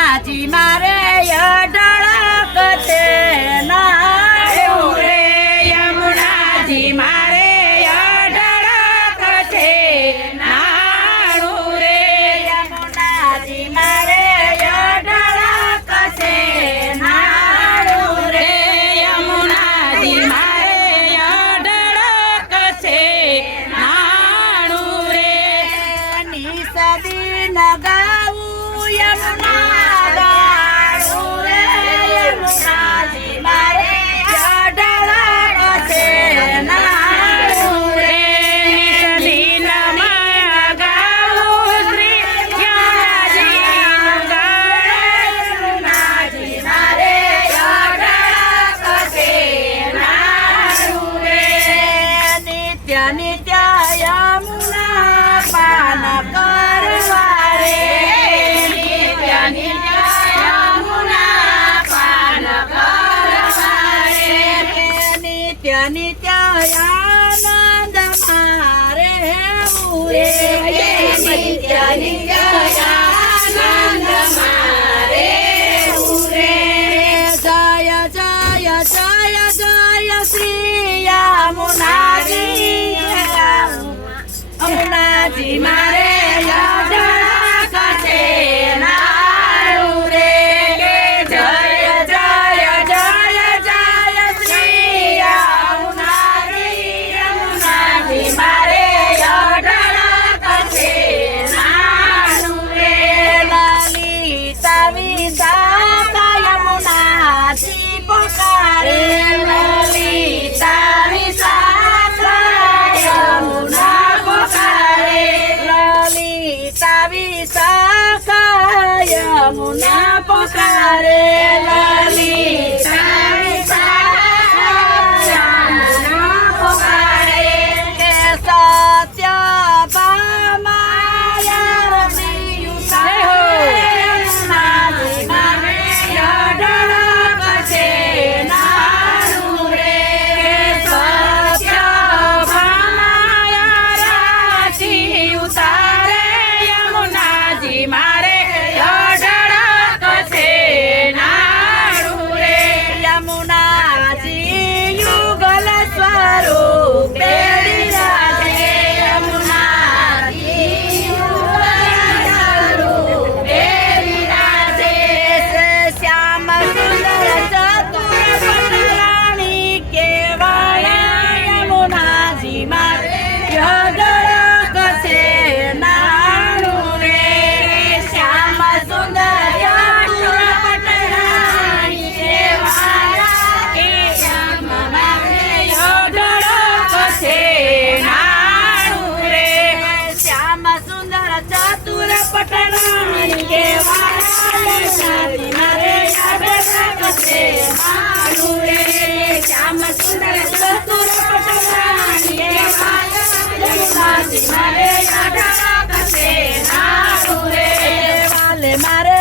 નાચી મારે અડળક તેના ત્યાંની ત્યાં આનંદ મારે ઉરે ત્યાંની ત્યાં આનંદ મારે ઉરે મારે मारे मारे